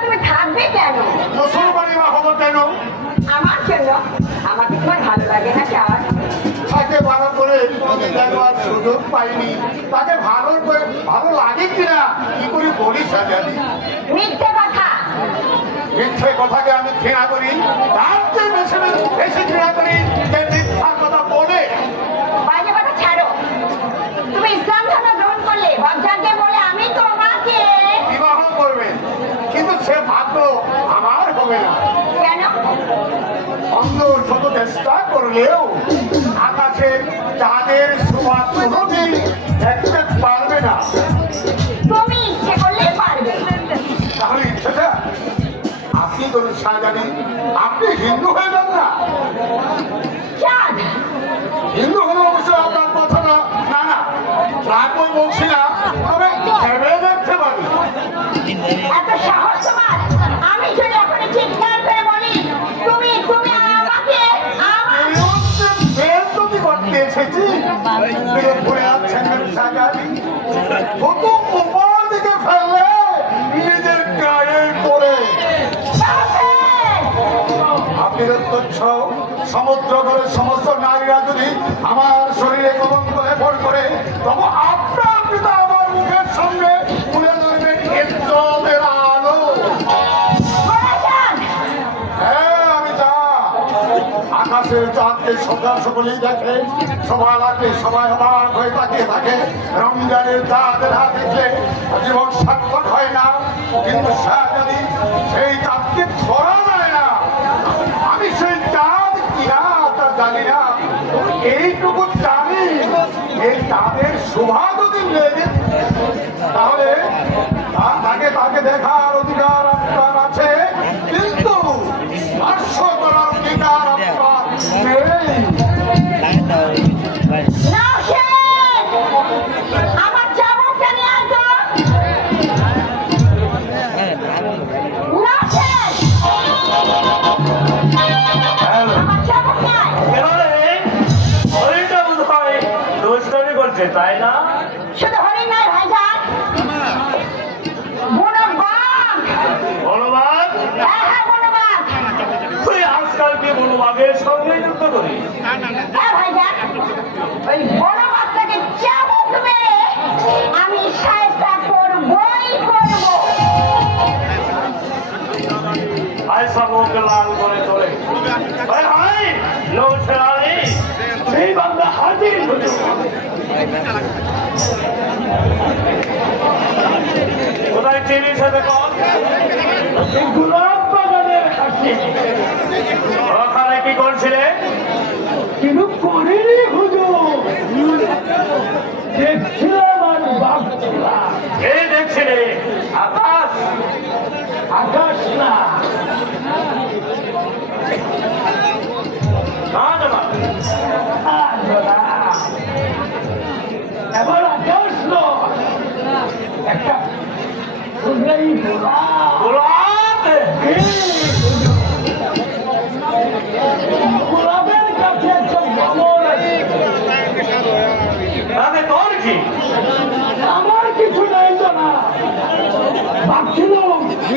তুমি থাকবে কেন? মুসলমানি বা হবো কেন? আমার জন্য? আমাকে তোমার ভালো লাগে না? চাওয়া থাকে ভালো করে দেখবার সুযোগ পাইনি। তাকে ভালো লাগে কিনা কি করে বলি সাজালি? মিথ্যে কথা। মিথ্যে কথাকে আমি ঘৃণা করি, তার চেয়ে বেশি ঘৃণা করি যে মিথ্যা কথা বলে। বাজে কথা ছাড়ো। তুমি ইসলাম ধর্ম গ্রহণ করলে বজ্জাতকে বলে আমি তোমাকে বিবাহ করবে, কিন্তু সে ভাগ্য আমার হবে না। কেন? অন্ধ শত চেষ্টা করলেও আকাশের চাঁদের শোভা তুমি দেখতে পারবে না। তুমি ইচ্ছে করলে পারবে। তাহলে ইচ্ছেটা আপনি ধরুন শাহজাদি, আপনি হিন্দু হয়ে যান না। চাঁদ, হিন্দু হলে অবশ্য আপনার কথা না না না রাখবো বলছি না, তবে ভেবে দেখতে পারি। এত সাহস তোমার? আমি যদি এখন চিৎকার করে বলি তুমি তুমি আমাকে এই হচ্ছে বেইজ্জতি করতে এসেছি। বিরোধ করে আছেন শাহজাদি, কত উপর দিকে ফেললে নিজের গায়ে পড়ে। আপনি তুচ্ছ সমুদ্র করে সমস্ত নারীরা যদি আমার শরীরে কলঙ্ক লেপন করে, তবু আপনার পিতা আমার মুখের সামনে তুলে ধরবেন ইজ্জতের আলো। হ্যাঁ, আমি যা আকাশের চাঁদকে সকাল সকলেই দেখে, সবাই লাগে, সবাই অবাক হয়ে তাকিয়ে থাকে। রমজানের চাঁদের হাত দেখলে জীবন সার্থক হয় না, কিন্তু শাহজাদি সেই চাঁদকে ধরা যায় না। আমি সেই চাঁদ কিনা তা জানি না, এইটুকু জানি এই চাঁদের শোভা যদি লেগে তাহলে তাকে দেখার অধিকার আপনার আছে, কিন্তু স্পর্শ করার অধিকার আপনার নেই। আমার চাবুকটা নিয়ে আসো। আমার চাবুক নাই। করছে তাই না? শুধু হরিণ নয় ভাইজান, বনবাঘ। বনবাঘ? হ্যাঁ হ্যাঁ, বনবাঘ। তুই আজকাল কি বনবাঘের সঙ্গে যুক্ত করিস? হ্যাঁ ভাইজান, ওই বনবাঘটাকে চাবুক মেরে আমি সায়স্তা করবই করব। আয়সা মুখে লাল করে তোলে। হাই নৌসেনানি, সেই বাংলা হাজির হলো। কোথায় চিনি সাথে কম গোলাপ বাগানের হাসি। ওখানে কি করছিলে? কিন্তু করিনি হুজুর, দেখছিলাম আর ভাবছিলাম। এই দেখছিলে আকাশ? আকাশ না, এবার আকাশ নয়, একটা গোলাপ।